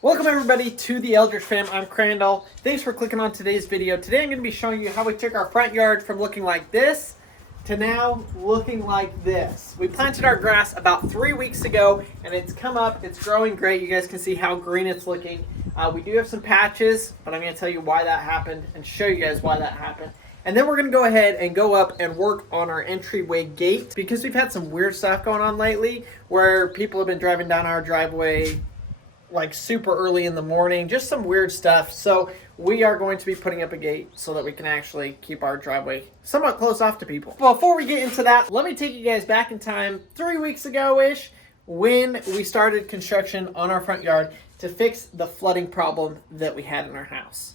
Welcome everybody to the Eldredge Fam. I'm Crandall. Thanks for clicking on today's video. Today I'm going to be showing you how we took our front yard from looking like this to now looking like this. We planted our grass about 3 weeks ago and it's come up. It's growing great. You guys can see how green it's looking. We do have some patches, but I'm going to tell you why that happened and show you guys why that happened. And then we're going to go ahead and go up and work on our entryway gate because we've had some weird stuff going on lately where people have been driving down our driveway like super early in the morning, just some weird stuff. So we are going to be putting up a gate so that we can actually keep our driveway somewhat close off to people. Before we get into that, let me take you guys back in time 3 weeks ago-ish when we started construction on our front yard to fix the flooding problem that we had in our house.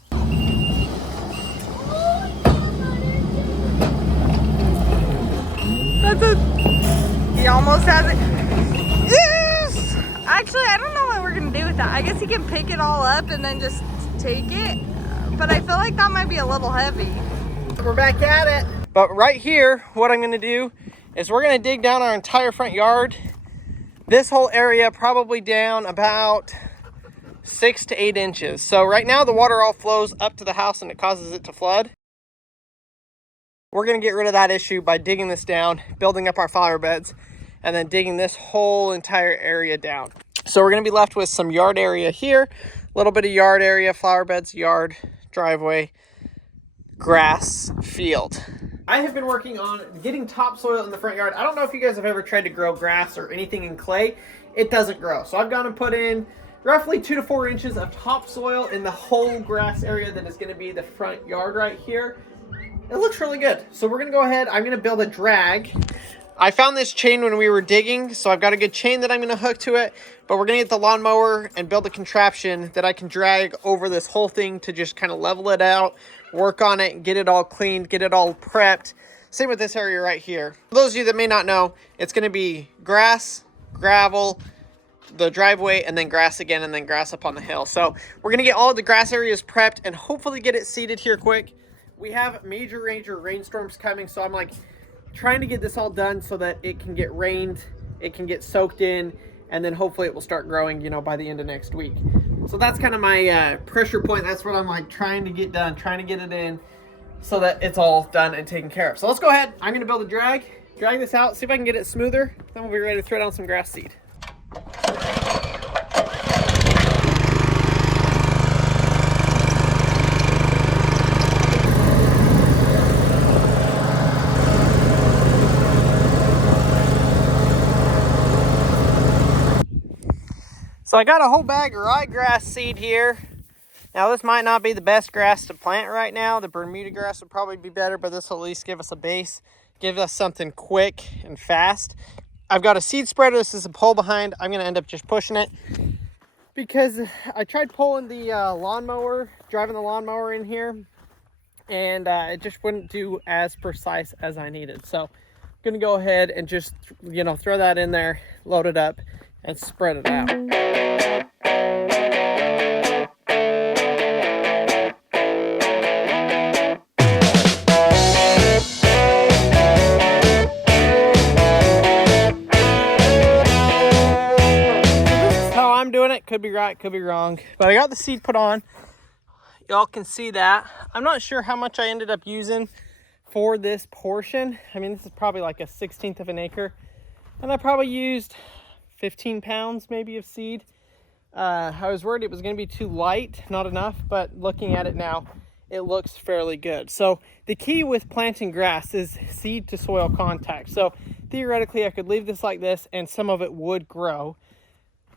He almost has it. Yes! Actually, I don't know what we're gonna do with that. I guess he can pick it all up and then just take it. But I feel like that might be a little heavy. We're back at it. But right here, what I'm gonna do is we're gonna dig down our entire front yard. This whole area probably down about 6 to 8 inches. So right now the water all flows up to the house and it causes it to flood. We're gonna get rid of that issue by digging this down, building up our flower beds, and then digging this whole entire area down. So we're gonna be left with some yard area here, a little bit of yard area, flower beds, yard, driveway, grass, field. I have been working on getting topsoil in the front yard. I don't know if you guys have ever tried to grow grass or anything in clay. It doesn't grow. So I've gone and put in roughly 2 to 4 inches of topsoil in the whole grass area that is gonna be the front yard right here. It looks really good. So we're gonna go ahead, I'm gonna build a drag. I found this chain when we were digging, so I've got a good chain that I'm gonna hook to it, but we're gonna get the lawnmower and build a contraption that I can drag over this whole thing to just kind of level it out, work on it, and get it all cleaned, get it all prepped. Same with this area right here. For those of you that may not know, it's gonna be grass, gravel, the driveway, and then grass again, and then grass up on the hill. So we're gonna get all of the grass areas prepped and hopefully get it seeded here quick. We have major rainstorms coming, so I'm like trying to get this all done so that it can get rained, it can get soaked in, and then hopefully it will start growing, you know, by the end of next week. So that's kind of my pressure point. That's what I'm like trying to get done, trying to get it in so that it's all done and taken care of. So let's go ahead. I'm gonna build a drag this out, see if I can get it smoother. Then we'll be ready to throw down some grass seed. So I got a whole bag of ryegrass seed here. Now this might not be the best grass to plant right now. The Bermuda grass would probably be better, but this will at least give us a base, give us something quick and fast. I've got a seed spreader. This is a pole behind. I'm gonna end up just pushing it because I tried pulling the lawnmower, driving the lawnmower in here, and it just wouldn't do as precise as I needed. So I'm gonna go ahead and just, you know, throw that in there, load it up, and spread it out. I'm doing it. Could be right, could be wrong. But I got the seed put on. Y'all can see that. I'm not sure how much I ended up using for this portion. I mean, this is probably like a 1/16 of an acre. And I probably used 15 pounds maybe of seed. I was worried it was going to be too light, not enough, but looking at it now, it looks fairly good. So the key with planting grass is seed to soil contact. So theoretically, I could leave this like this and some of it would grow.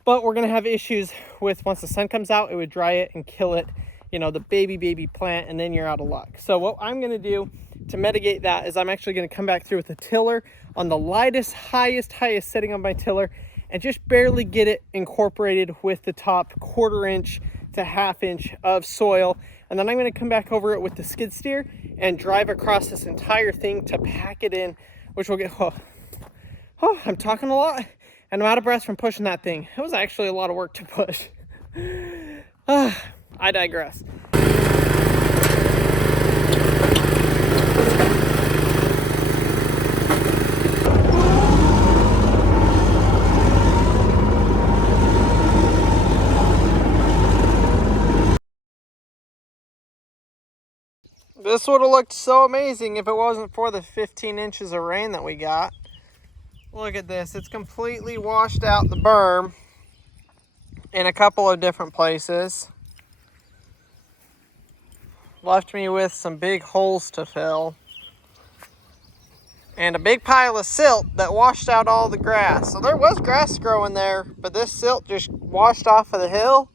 But we're gonna have issues with once the sun comes out, it would dry it and kill it, you know, the baby plant, and then you're out of luck. So what I'm gonna do to mitigate that is I'm actually gonna come back through with a tiller on the lightest, highest setting on my tiller and just barely get it incorporated with the top 1/4 inch to 1/2 inch of soil. And then I'm gonna come back over it with the skid steer and drive across this entire thing to pack it in, which will get, I'm talking a lot. And I'm out of breath from pushing that thing. It was actually a lot of work to push. I digress. This would have looked so amazing if it wasn't for the 15 inches of rain that we got. Look at this. It's completely washed out the berm in a couple of different places. Left me with some big holes to fill. And a big pile of silt that washed out all the grass. So there was grass growing there, but this silt just washed off of the hill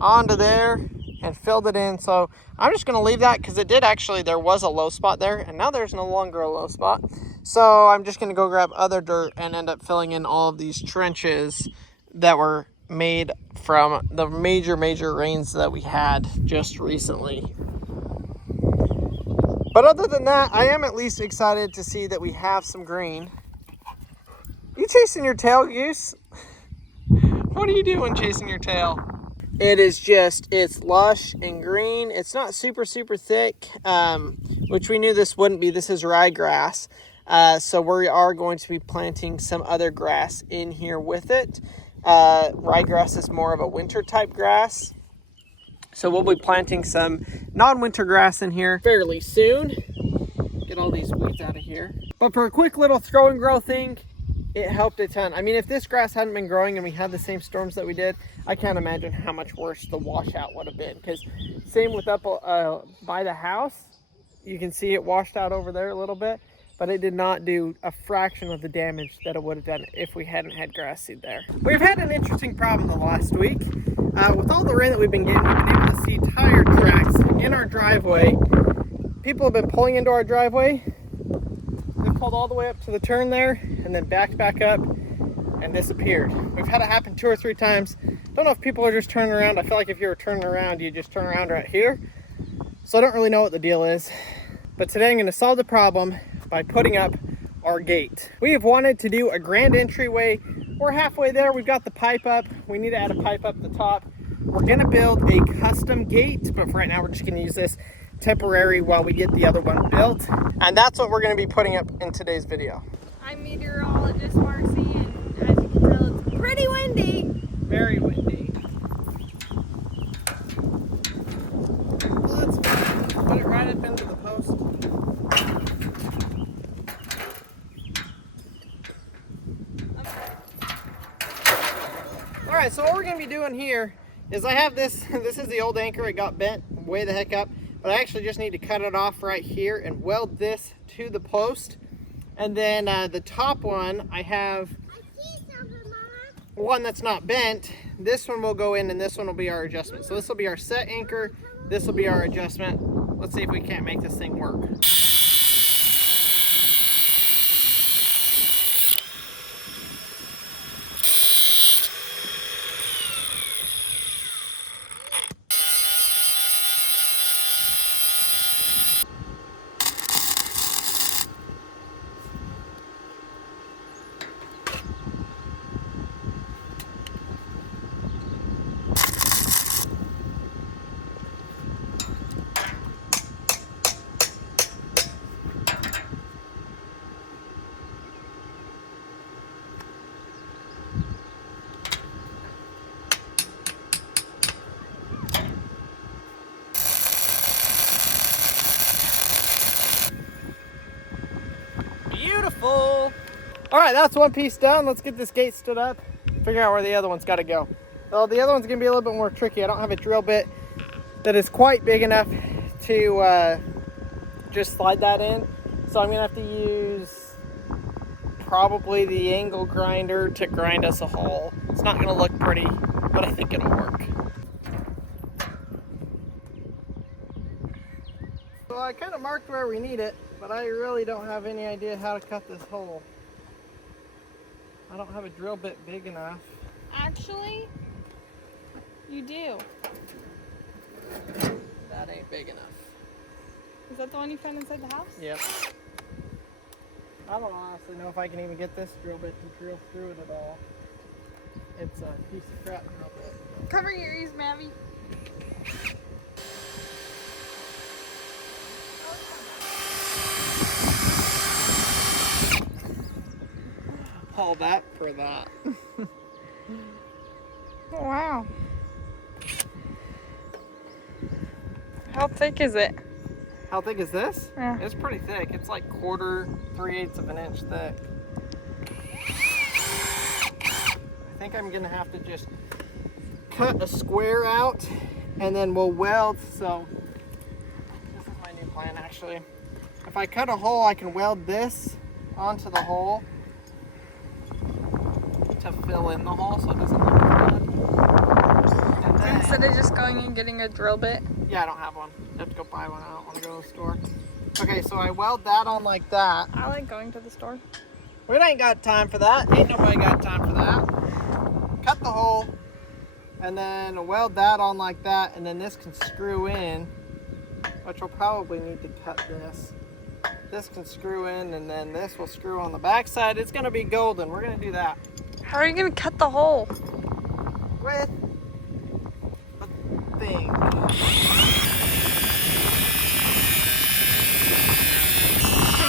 onto there and filled it in. So I'm just gonna leave that because it did actually, there was a low spot there and now there's no longer a low spot. So I'm just gonna go grab other dirt and end up filling in all of these trenches that were made from the major rains that we had just recently. But other than that, I am at least excited to see that we have some green. You chasing your tail, Goose? What are you doing chasing your tail? It is just, it's lush and green. It's not super thick, which we knew this wouldn't be. This is ryegrass. So we are going to be planting some other grass in here with it. Ryegrass is more of a winter type grass. So we'll be planting some non-winter grass in here fairly soon. Get all these weeds out of here. But for a quick little throw and grow thing, it helped a ton. I mean, if this grass hadn't been growing and we had the same storms that we did, I can't imagine how much worse the washout would have been. Because same with up by the house, you can see it washed out over there a little bit, but it did not do a fraction of the damage that it would have done if we hadn't had grass seed there. We've had an interesting problem the last week. With all the rain that we've been getting, we've been able to see tire tracks in our driveway. People have been pulling into our driveway. They've pulled all the way up to the turn there and then backed back up and disappeared. We've had it happen 2 or 3 times. Don't know if people are just turning around. I feel like if you were turning around, you just turn around right here. So I don't really know what the deal is. But today I'm going to solve the problem by putting up our gate. We have wanted to do a grand entryway. We're halfway there. We've got the pipe up. We need to add a pipe up the top. We're gonna build a custom gate, but for right now we're just gonna use this temporary while we get the other one built. And that's what we're gonna be putting up in today's video. I'm meteorologist Marcy, and as you can tell, it's pretty windy. Very windy. Well, let's put it right up into the post. All right, so what we're gonna be doing here is I have this, this is the old anchor. It got bent way the heck up, but I actually just need to cut it off right here and weld this to the post. And then the top one, I have one that's not bent. This one will go in and this one will be our adjustment. So this will be our set anchor. This will be our adjustment. Let's see if we can't make this thing work. Beautiful. All right, that's one piece done. Let's get this gate stood up, figure out where the other one's got to go. Well, the other one's gonna be a little bit more tricky. I don't have a drill bit that is quite big enough to just slide that in. So I'm gonna have to use probably the angle grinder to grind us a hole. It's not gonna look pretty, but I think it'll work. So I kind of marked where we need it, but I really don't have any idea how to cut this hole. I don't have a drill bit big enough. Actually, you do. That ain't big enough. Is that the one you found inside the house? Yep. I don't honestly know if I can even get this drill bit to drill through it at all. It's a piece of crap drill bit. Cover your ears, Mavi. All that for that. Oh, wow. How thick is it? How thick is this? Yeah. It's pretty thick. It's like 1/4, 3/8 of an inch thick. I think I'm gonna have to just cut a square out and then we'll weld. So this is my new plan actually. If I cut a hole, I can weld this onto the hole to fill in the hole so it doesn't look bad. And then, instead of just going and getting a drill bit. yeah, I don't have one. I have to go buy one. I don't want to go to the store. Okay, so I weld that on like that. I like going to the store. We ain't got time for that. Ain't nobody got time for that. Cut the hole and then weld that on like that, and then this can screw in, which we'll probably need to cut this. This can screw in, and then this will screw on the back side. It's gonna be golden. We're gonna do that. How are you gonna cut the hole? With the thing. Can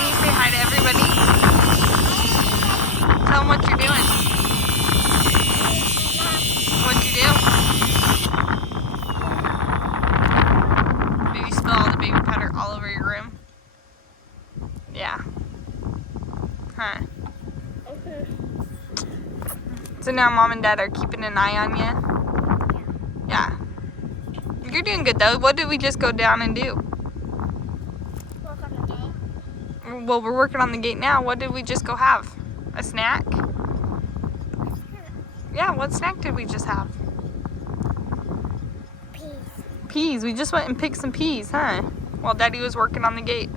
you say hi to everybody? Tell them what you're doing. What'd you do? Did you spill all the baby powder all over your room? Yeah. Huh. Okay. So now mom and dad are keeping an eye on you? Yeah. You're doing good though. What did we just go down and do? Work on the gate. Well, we're working on the gate now. What did we just go have? A snack? Yeah, what snack did we just have? Peas. Peas. We just went and picked some peas, huh? While Daddy was working on the gate.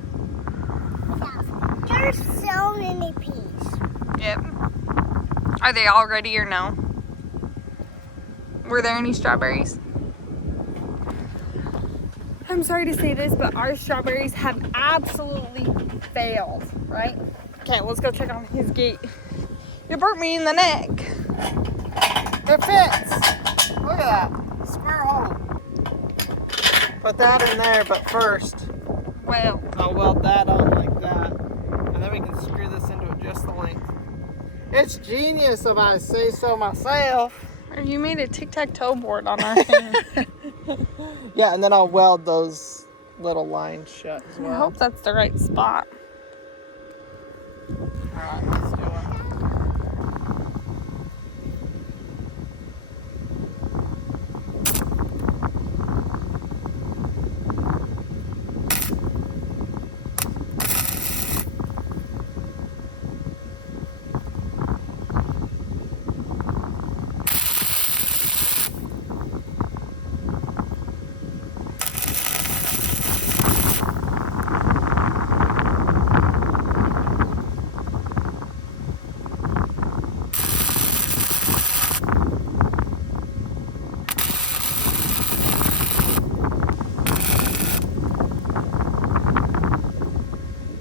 There's so many peas. Yep. Are they all ready or no? Were there any strawberries? I'm sorry to say this, but our strawberries have absolutely failed, right? Okay, let's go check on his gate. You burnt me in the neck. It fits. Look at that. Square hole. Put that in there, but first Well, I'll weld that on like that. And then we can screw this into it just the length. It's genius if I say so myself. you made a tic-tac-toe board on our thing. Yeah, and then I'll weld those little lines shut as I well. hope that's the right spot. Alright, let's do it.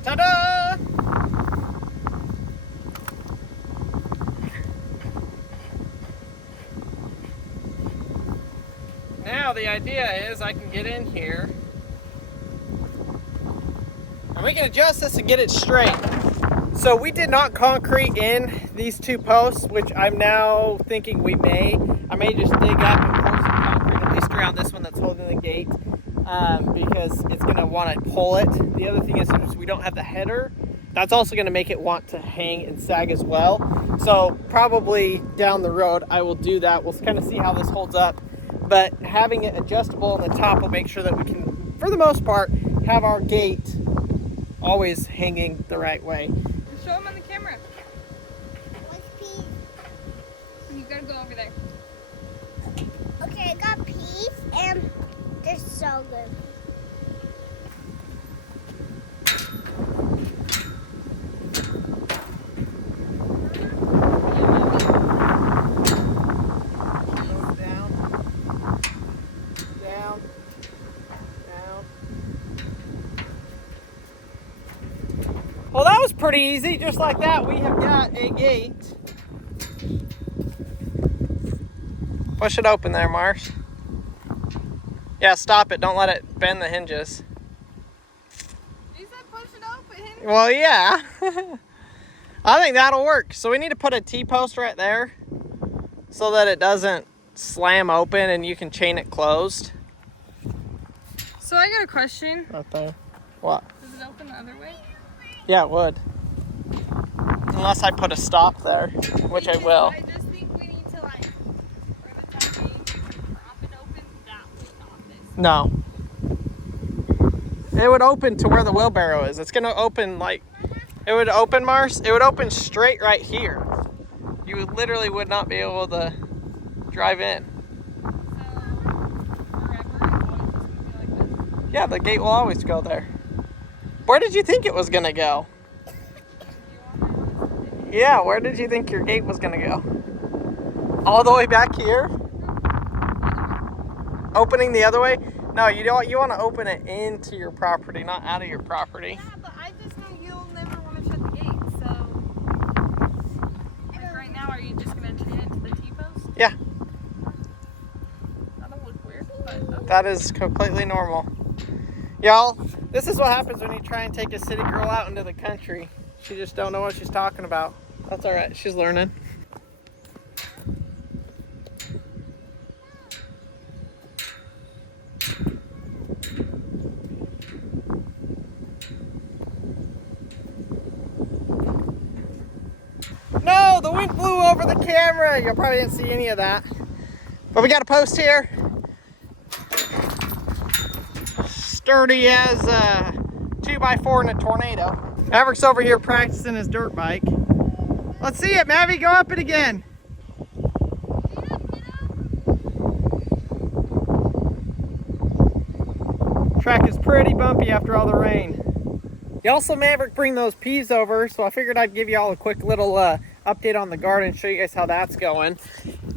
Ta-da! Now the idea is I can get in here and we can adjust this and get it straight. So we did not concrete in these two posts, which I'm now thinking we may. I may just dig up and pour some concrete, at least around this one that's holding the gate, because it's gonna wanna pull it. The other thing is we don't have the header. That's also gonna make it want to hang and sag as well. So probably down the road, I will do that. We'll kind of see how this holds up. But having it adjustable on the top will make sure that we can, for the most part, have our gate always hanging the right way. Show him on the camera. What's peas? You gotta go over there. Okay, I got peas and they're so good. Down, down, down. Well, that was pretty easy. Just like that, we have got a gate. Push it open there, Marsh. Yeah, stop it. Don't let it bend the hinges. You said push it open. Well, yeah. I think that'll work. So we need to put a T-post right there so that it doesn't slam open and you can chain it closed. So I got a question. Right there. What? Does it open the other way? Yeah, it would. Unless I put a stop there, which I will. I just think we need to, like, for the time being, prop it open that way, not this. No. It would open to where the wheelbarrow is. It's going to open like, it would open, Mars. It would open straight right here. You literally would not be able to drive in. So, forever, it's always just going to be like this? Yeah, the gate will always go there. Where did you think it was going to go? Yeah, where did you think your gate was going to go? All the way back here? Opening the other way? No, you don't. You want to open it into your property, not out of your property. Yeah, but I just know you'll never want to shut the gate, so... Like right now, are you just going to chain it to the T-post? Yeah. That'll look weird, but... Okay. That is completely normal. Y'all, this is what happens when you try and take a city girl out into the country. She just don't know what she's talking about. That's all right. She's learning. No, the wind blew over the camera. You probably didn't see any of that. But we got a post here. Sturdy as a 2x4 in a tornado. Maverick's over here practicing his dirt bike. Let's see it, Mavie. Go up it again. Track is pretty bumpy after all the rain. You also Maverick bring those peas over, so I figured I'd give you all a quick little update on the garden, show you guys how that's going.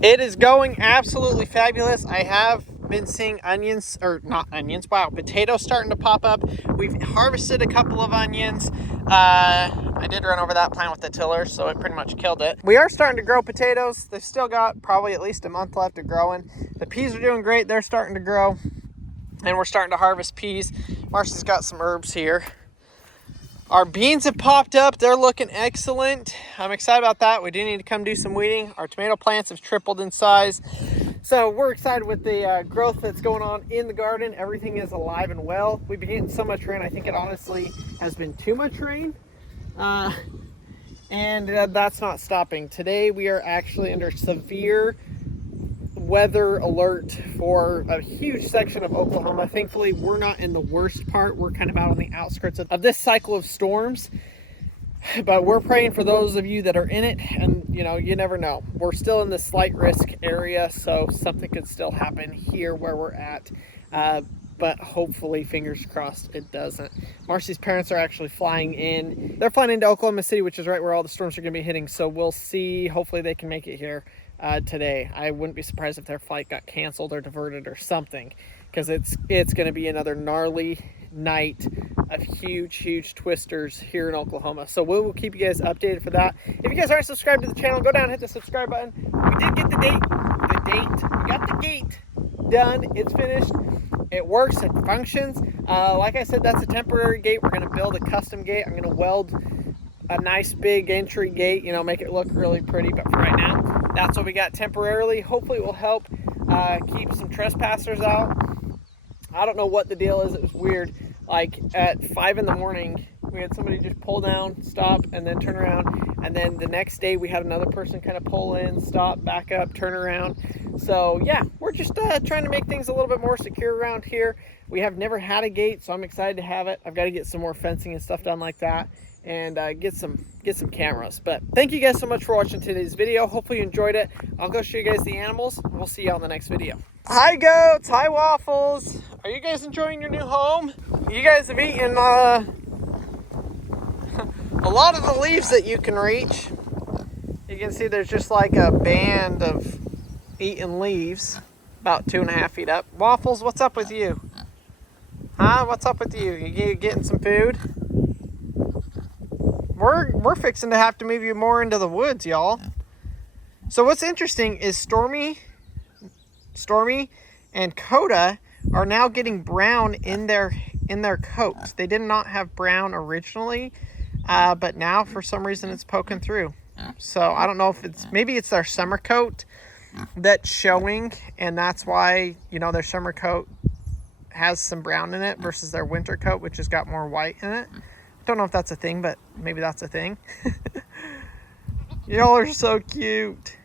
It is going absolutely fabulous. I have been seeing onions, or not onions, wow, potatoes starting to pop up. We've harvested a couple of onions. I did run over that plant with the tiller, so it pretty much killed it. We are starting to grow potatoes. They've still got probably at least a month left of growing. The peas are doing great. They're starting to grow, and we're starting to harvest peas. Marcy's got some herbs here. Our beans have popped up. They're looking excellent. I'm excited about that. We do need to come do some weeding. Our tomato plants have tripled in size. So we're excited with the growth that's going on in the garden. Everything is alive and well. We've been getting so much rain. I think it honestly has been too much rain. And that's not stopping. Today we are actually under severe weather alert for a huge section of Oklahoma. Thankfully, we're not in the worst part. We're kind of out on the outskirts of this cycle of storms. But we're praying for those of you that are in it, and you know, you never know. We're still in the slight risk area, so something could still happen here where we're at. But hopefully, fingers crossed, it doesn't. Marcy's parents are actually flying in. They're flying into Oklahoma City, which is right where all the storms are going to be hitting. So we'll see. Hopefully, they can make it here today. I wouldn't be surprised if their flight got canceled or diverted or something, because it's going to be another gnarly night of huge twisters here in Oklahoma. So we will keep you guys updated for that. If you guys aren't subscribed to the channel, go down and hit the subscribe button. We did get we got the gate done. It's finished. It works. It functions. Like I said, that's a temporary gate. We're going to build a custom gate. I'm going to weld a nice big entry gate, you know, make it look really pretty. But for right now, that's what we got temporarily. Hopefully it will help keep some trespassers out. I don't know what the deal is. It was weird. Like at 5 in the morning, we had somebody just pull down, stop, and then turn around. And then the next day we had another person kind of pull in, stop, back up, turn around. So yeah, we're just trying to make things a little bit more secure around here. We have never had a gate, so I'm excited to have it. I've got to get some more fencing and stuff done like that, and get some cameras. But thank you guys so much for watching today's video. Hopefully you enjoyed it. I'll go show you guys the animals. We'll see you on the next video. Hi goats, hi waffles. Are you guys enjoying your new home? You guys have eaten a lot of the leaves that you can reach. You can see there's just like a band of eaten leaves, about 2.5 feet up. Waffles, what's up with you? Huh? What's up with you? You getting some food? We're fixing to have to move you more into the woods, y'all. So what's interesting is Stormy and Coda are now getting brown in their coats. They did not have brown originally, but now for some reason it's poking through. So I don't know if maybe it's their summer coat that's showing, and that's why, you know, their summer coat has some brown in it versus their winter coat, which has got more white in it. Don't know if that's a thing, but maybe that's a thing. Y'all are so cute.